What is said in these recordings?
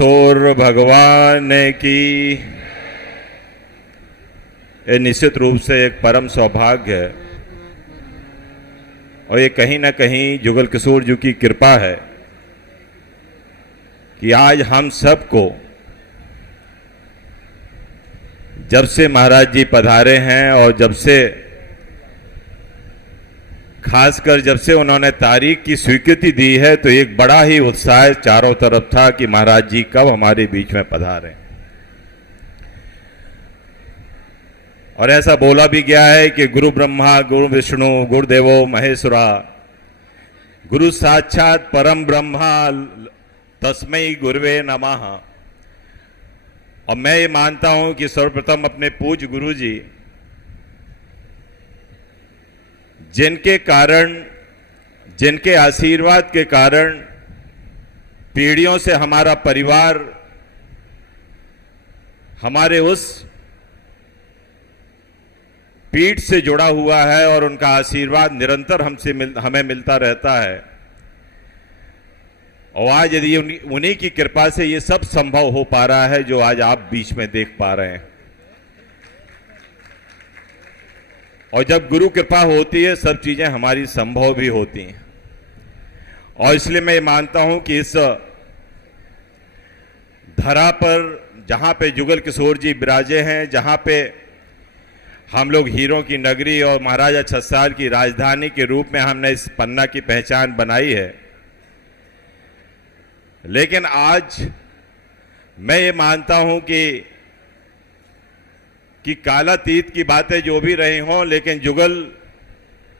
किशोर भगवान की। ये निश्चित रूप से एक परम सौभाग्य है और ये कहीं ना कहीं जुगल किशोर जी की कृपा है कि आज हम सबको जब से महाराज जी पधारे हैं और खासकर जब से उन्होंने तारीख की स्वीकृति दी है तो एक बड़ा ही उत्साह चारों तरफ था कि महाराज जी कब हमारे बीच में पधारें। और ऐसा बोला भी गया है कि गुरु ब्रह्मा गुरु विष्णु गुरुदेवो महेश्वरा, गुरु साक्षात परम ब्रह्मा तस्मै गुरुवे नमः। और मैं ये मानता हूं कि सर्वप्रथम अपने पूज्य गुरु जी जिनके आशीर्वाद के कारण पीढ़ियों से हमारा परिवार हमारे उस पीठ से जुड़ा हुआ है और उनका आशीर्वाद निरंतर हमें मिलता रहता है। और आज यदि उन्हीं की कृपा से ये सब संभव हो पा रहा है जो आज आप बीच में देख पा रहे हैं। और जब गुरु कृपा होती है सब चीजें हमारी संभव भी होती हैं। और इसलिए मैं ये मानता हूं कि इस धरा पर जहां पे जुगल किशोर जी विराजे हैं, जहां पे हम लोग हीरों की नगरी और महाराजा छत्साल की राजधानी के रूप में हमने इस पन्ना की पहचान बनाई है, लेकिन आज मैं ये मानता हूं कि कालातीत की बातें जो भी रही हों, लेकिन जुगल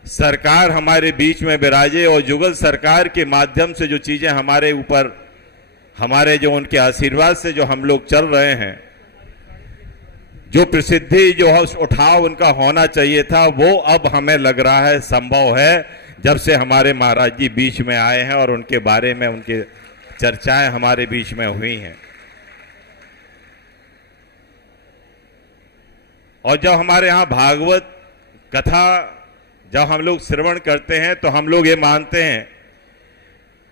सरकार हमारे बीच में विराजे और जुगल सरकार के माध्यम से जो चीजें हमारे ऊपर हमारे जो उनके आशीर्वाद से जो हम लोग चल रहे हैं, जो प्रसिद्धि जो उठाव उनका होना चाहिए था वो अब हमें लग रहा है संभव है जब से हमारे महाराज जी बीच में आए हैं और उनके बारे में उनके चर्चाएं हमारे बीच में हुई हैं। और जब हमारे यहाँ भागवत कथा जब हम लोग श्रवण करते हैं तो हम लोग ये मानते हैं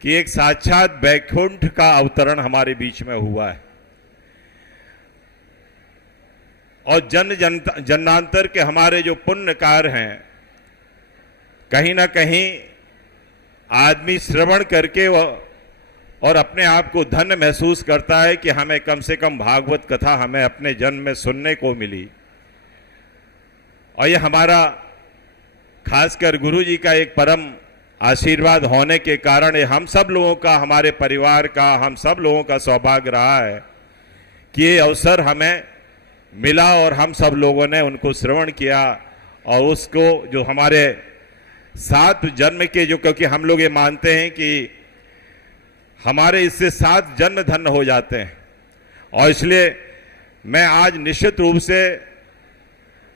कि एक साक्षात वैकुंठ का अवतरण हमारे बीच में हुआ है। और जन्मांतर के हमारे जो पुण्य कार्य हैं, कहीं ना कहीं आदमी श्रवण करके और अपने आप को धन्य महसूस करता है कि हमें कम से कम भागवत कथा हमें अपने जन्म में सुनने को मिली। और ये हमारा खासकर गुरु जी का एक परम आशीर्वाद होने के कारण ये हम सब लोगों का, हमारे परिवार का, हम सब लोगों का सौभाग्य रहा है कि ये अवसर हमें मिला और हम सब लोगों ने उनको श्रवण किया। और उसको जो हमारे 7 जन्म के जो, क्योंकि हम लोग ये मानते हैं कि हमारे इससे 7 जन्म धन्य हो जाते हैं। और इसलिए मैं आज निश्चित रूप से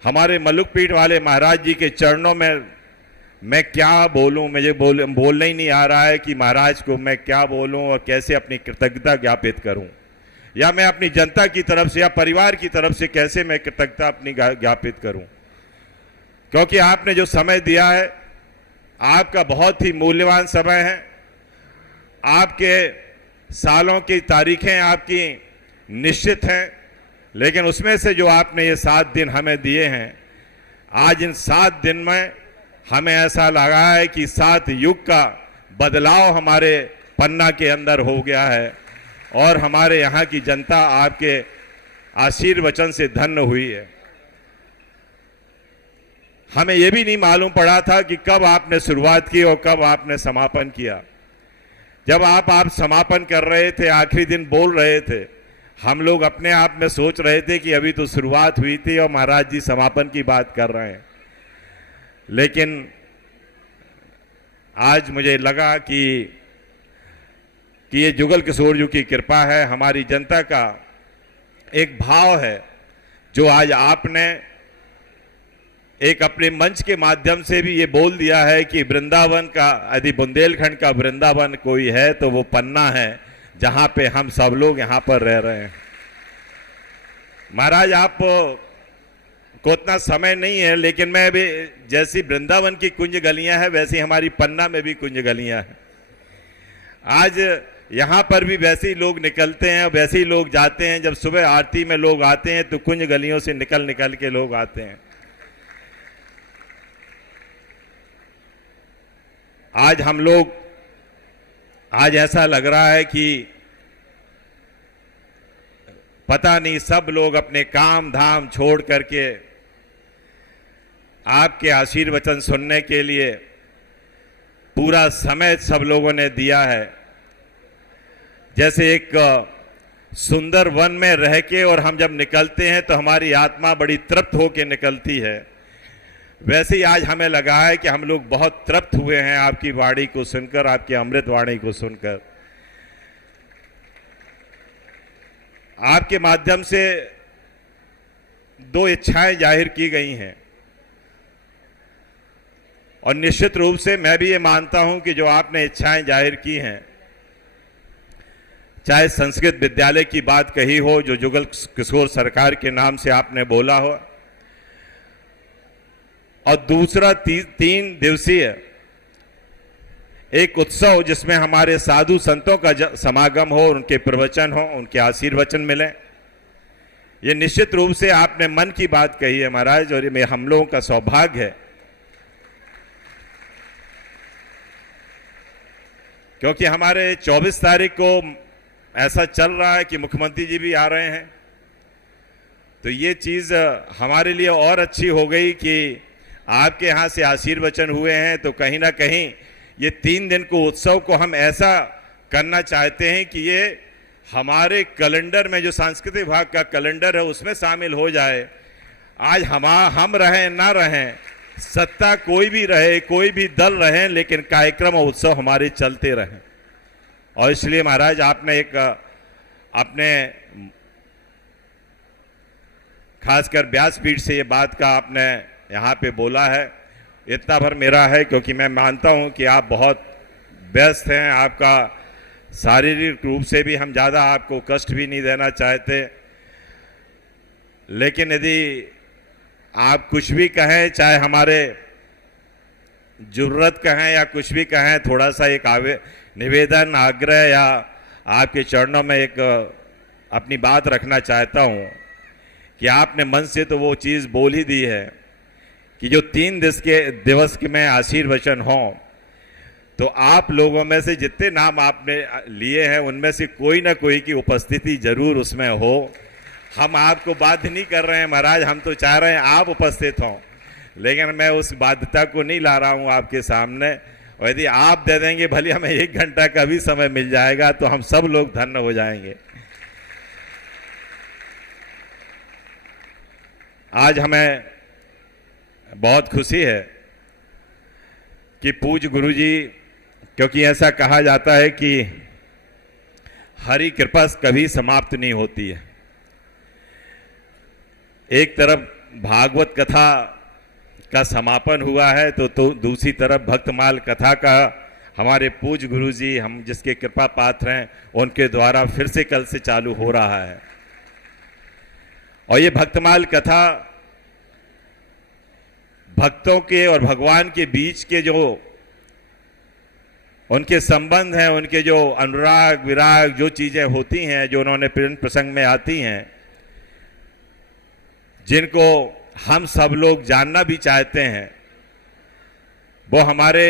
हमारे मलुकपीठ वाले महाराज जी के चरणों में मैं क्या बोलूं, मुझे बोलना ही नहीं आ रहा है कि महाराज को मैं क्या बोलूं और कैसे अपनी कृतज्ञता ज्ञापित करूं, या मैं अपनी जनता की तरफ से या परिवार की तरफ से कैसे मैं कृतज्ञता अपनी ज्ञापित करूं। क्योंकि आपने जो समय दिया है, आपका बहुत ही मूल्यवान समय है। आपके सालों की तारीखें आपकी निश्चित हैं, लेकिन उसमें से जो आपने ये 7 दिन हमें दिए हैं, आज इन 7 दिन में हमें ऐसा लगा है कि 7 युग का बदलाव हमारे पन्ना के अंदर हो गया है और हमारे यहाँ की जनता आपके आशीर्वचन से धन्य हुई है। हमें यह भी नहीं मालूम पड़ा था कि कब आपने शुरुआत की और कब आपने समापन किया। जब आप समापन कर रहे थे, आखिरी दिन बोल रहे थे, हम लोग अपने आप में सोच रहे थे कि अभी तो शुरुआत हुई थी और महाराज जी समापन की बात कर रहे हैं। लेकिन आज मुझे लगा कि ये जुगल किशोर जी की कृपा है, हमारी जनता का एक भाव है जो आज आपने एक अपने मंच के माध्यम से भी ये बोल दिया है कि वृंदावन का, यदि बुंदेलखंड का वृंदावन कोई है तो वो पन्ना है, जहां पे हम सब लोग यहां पर रह रहे हैं। महाराज आप को उतना समय नहीं है, लेकिन मैं भी, जैसी वृंदावन की कुंज गलियां हैं वैसी हमारी पन्ना में भी कुंज गलियां हैं। आज यहां पर भी वैसे ही लोग निकलते हैं और वैसे ही लोग जाते हैं। जब सुबह आरती में लोग आते हैं तो कुंज गलियों से निकल निकल के लोग आते हैं। आज हम लोग, आज ऐसा लग रहा है कि पता नहीं सब लोग अपने काम धाम छोड़ करके आपके आशीर्वचन सुनने के लिए पूरा समय सब लोगों ने दिया है। जैसे एक सुंदर वन में रह के और हम जब निकलते हैं तो हमारी आत्मा बड़ी तृप्त होकर निकलती है, वैसे ही आज हमें लगा है कि हम लोग बहुत तृप्त हुए हैं आपकी वाणी को सुनकर, आपकी अमृत वाणी को सुनकर। आपके माध्यम से दो इच्छाएं जाहिर की गई हैं और निश्चित रूप से मैं भी ये मानता हूं कि जो आपने इच्छाएं जाहिर की हैं, चाहे संस्कृत विद्यालय की बात कही हो जो जुगल किशोर सरकार के नाम से आपने बोला हो, और दूसरा 3 दिवसीय एक उत्सव जिसमें हमारे साधु संतों का समागम हो, उनके प्रवचन हो, उनके आशीर्वचन मिले, ये निश्चित रूप से आपने मन की बात कही है महाराज, और ये हम लोगों का सौभाग्य है। क्योंकि हमारे 24 तारीख को ऐसा चल रहा है कि मुख्यमंत्री जी भी आ रहे हैं, तो ये चीज हमारे लिए और अच्छी हो गई कि आपके यहां से आशीर्वचन हुए हैं। तो कहीं ना कहीं ये 3 दिन को उत्सव को हम ऐसा करना चाहते हैं कि ये हमारे कैलेंडर में, जो सांस्कृतिक विभाग का कैलेंडर है, उसमें शामिल हो जाए। आज हम रहें ना रहें, सत्ता कोई भी रहे, कोई भी दल रहे, लेकिन कार्यक्रम और उत्सव हमारे चलते रहें। और इसलिए महाराज आपने एक अपने खासकर व्यासपीठ से ये बात का आपने यहाँ पे बोला है। इतना भर मेरा है क्योंकि मैं मानता हूँ कि आप बहुत व्यस्त हैं, आपका शारीरिक रूप से भी हम ज़्यादा आपको कष्ट भी नहीं देना चाहते, लेकिन यदि आप कुछ भी कहें, चाहे हमारे जरूरत कहें या कुछ भी कहें, थोड़ा सा एक निवेदन, आग्रह या आपके चरणों में एक अपनी बात रखना चाहता हूं कि आपने मन से तो वो चीज़ बोल ही दी है कि जो 3 दिवस के में आशीर्वचन हों, तो आप लोगों में से जितने नाम आपने लिए हैं उनमें से कोई ना कोई की उपस्थिति जरूर उसमें हो। हम आपको बाध्य नहीं कर रहे हैं महाराज, हम तो चाह रहे हैं आप उपस्थित हों, लेकिन मैं उस बाध्यता को नहीं ला रहा हूं आपके सामने। और यदि आप दे देंगे, भले हमें 1 घंटा का भी समय मिल जाएगा तो हम सब लोग धन्य हो जाएंगे। आज हमें बहुत खुशी है कि पूज्य गुरुजी, क्योंकि ऐसा कहा जाता है कि हरि कृपा कभी समाप्त नहीं होती है। एक तरफ भागवत कथा का समापन हुआ है तो दूसरी तरफ भक्तमाल कथा का हमारे पूज्य गुरुजी, हम जिसके कृपा पात्र हैं, उनके द्वारा फिर से कल से चालू हो रहा है। और ये भक्तमाल कथा भक्तों के और भगवान के बीच के जो उनके संबंध हैं, उनके जो अनुराग विराग जो चीजें होती हैं, जो उन्होंने प्रेम प्रसंग में आती हैं, जिनको हम सब लोग जानना भी चाहते हैं, वो हमारे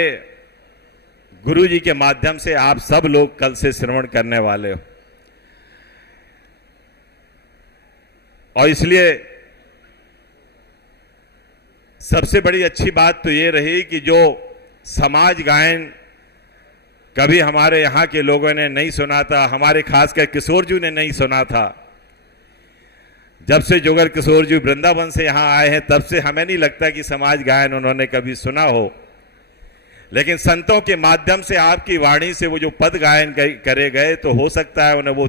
गुरु जी के माध्यम से आप सब लोग कल से श्रवण करने वाले हो। और इसलिए सबसे बड़ी अच्छी बात तो ये रही कि जो समाज गायन कभी हमारे यहाँ के लोगों ने नहीं सुना था, हमारे खासकर किशोर जी ने नहीं सुना था। जब से जुगल किशोर जी वृंदावन से यहाँ आए हैं, तब से हमें नहीं लगता कि समाज गायन उन्होंने कभी सुना हो, लेकिन संतों के माध्यम से आपकी वाणी से वो जो पद गायन करे गए, तो हो सकता है उन्हें वो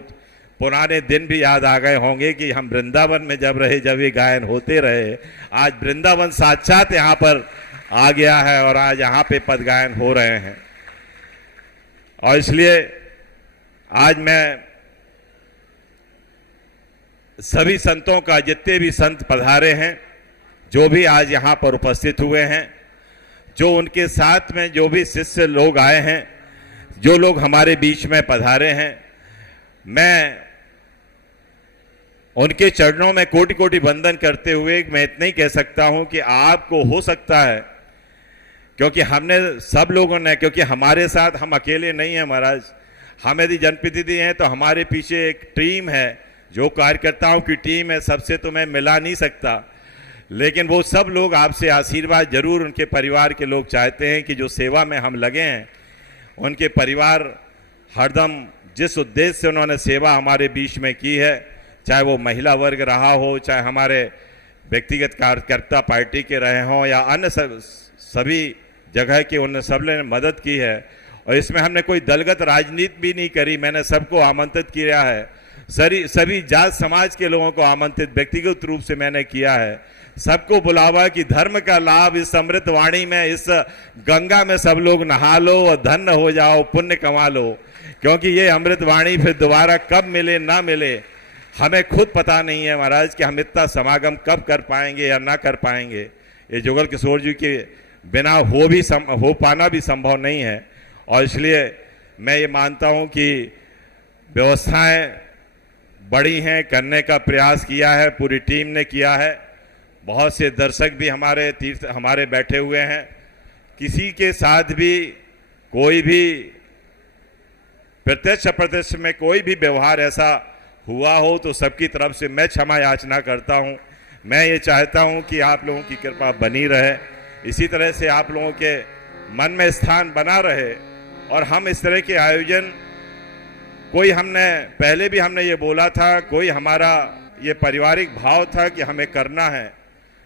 पुराने दिन भी याद आ गए होंगे कि हम वृंदावन में जब रहे, जब ये गायन होते रहे। आज वृंदावन साक्षात यहाँ पर आ गया है और आज यहाँ पे पद गायन हो रहे हैं। और इसलिए आज मैं सभी संतों का, जितने भी संत पधारे हैं, जो भी आज यहाँ पर उपस्थित हुए हैं, जो उनके साथ में जो भी शिष्य लोग आए हैं, जो लोग हमारे बीच में पधारे हैं, मैं उनके चरणों में कोटि कोटि वंदन करते हुए मैं इतना ही कह सकता हूं कि आपको हो सकता है, क्योंकि हमने सब लोगों ने, क्योंकि हमारे साथ हम अकेले नहीं हैं महाराज, हम यदि जनप्रतिनिधि हैं तो हमारे पीछे एक टीम है, जो कार्यकर्ताओं की टीम है, सबसे तो मैं मिला नहीं सकता, लेकिन वो सब लोग आपसे आशीर्वाद जरूर, उनके परिवार के लोग चाहते हैं कि जो सेवा में हम लगे हैं, उनके परिवार हरदम जिस उद्देश्य से उन्होंने सेवा हमारे बीच में की है, चाहे वो महिला वर्ग रहा हो, चाहे हमारे व्यक्तिगत कार्यकर्ता पार्टी के रहे हों, या अन्य सभी जगह के उन सब ने मदद की है। और इसमें हमने कोई दलगत राजनीति भी नहीं करी, मैंने सबको आमंत्रित किया है, सभी जात समाज के लोगों को आमंत्रित व्यक्तिगत रूप से मैंने किया है, सबको बुलावा कि धर्म का लाभ इस अमृत वाणी में, इस गंगा में सब लोग नहा लो और धन्य हो जाओ, पुण्य कमा लो, क्योंकि ये अमृत वाणी फिर दोबारा कब मिले ना मिले हमें खुद पता नहीं है महाराज, कि हम इतना समागम कब कर पाएंगे या ना कर पाएंगे। ये जुगल किशोर जी के बिना हो पाना भी संभव नहीं है। और इसलिए मैं ये मानता हूं कि व्यवस्थाएं बड़ी हैं, करने का प्रयास किया है, पूरी टीम ने किया है, बहुत से दर्शक भी हमारे बैठे हुए हैं, किसी के साथ भी कोई भी प्रत्यक्ष अप्रत्यक्ष में कोई भी व्यवहार ऐसा हुआ हो तो सबकी तरफ से मैं क्षमा याचना करता हूं। मैं ये चाहता हूं कि आप लोगों की कृपा बनी रहे, इसी तरह से आप लोगों के मन में स्थान बना रहे, और हम इस तरह के आयोजन, कोई हमने पहले भी हमने ये बोला था, कोई हमारा ये पारिवारिक भाव था कि हमें करना है,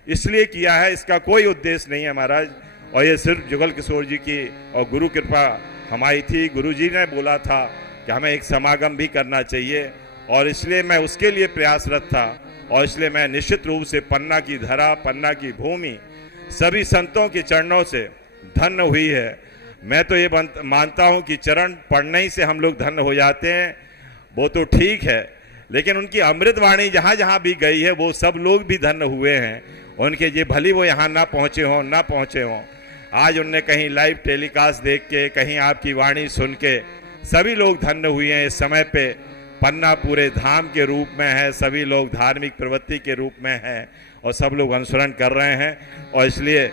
इसलिए किया है, इसका कोई उद्देश्य नहीं है महाराज। और ये सिर्फ जुगल किशोर जी की और गुरु कृपा हमारी थी, गुरु जी ने बोला था कि हमें एक समागम भी करना चाहिए, और इसलिए मैं उसके लिए प्रयासरत था। और इसलिए मैं निश्चित रूप से पन्ना की धरा, पन्ना की भूमि सभी संतों के चरणों से धन्य हुई है। मैं तो ये मानता हूं कि चरण पढ़ने ही से हम लोग धन्य हो जाते हैं, वो तो ठीक है, लेकिन उनकी अमृतवाणी जहाँ जहाँ भी गई है वो सब लोग भी धन्य हुए हैं। उनके ये भली वो यहाँ ना पहुँचे हों, आज उनने कहीं लाइव टेलीकास्ट देख के, कहीं आपकी वाणी सुन के सभी लोग धन्य हुए हैं। इस समय पे पन्ना पूरे धाम के रूप में है, सभी लोग धार्मिक प्रवृत्ति के रूप में हैं, और सब लोग अनुसरण कर रहे हैं। और इसलिए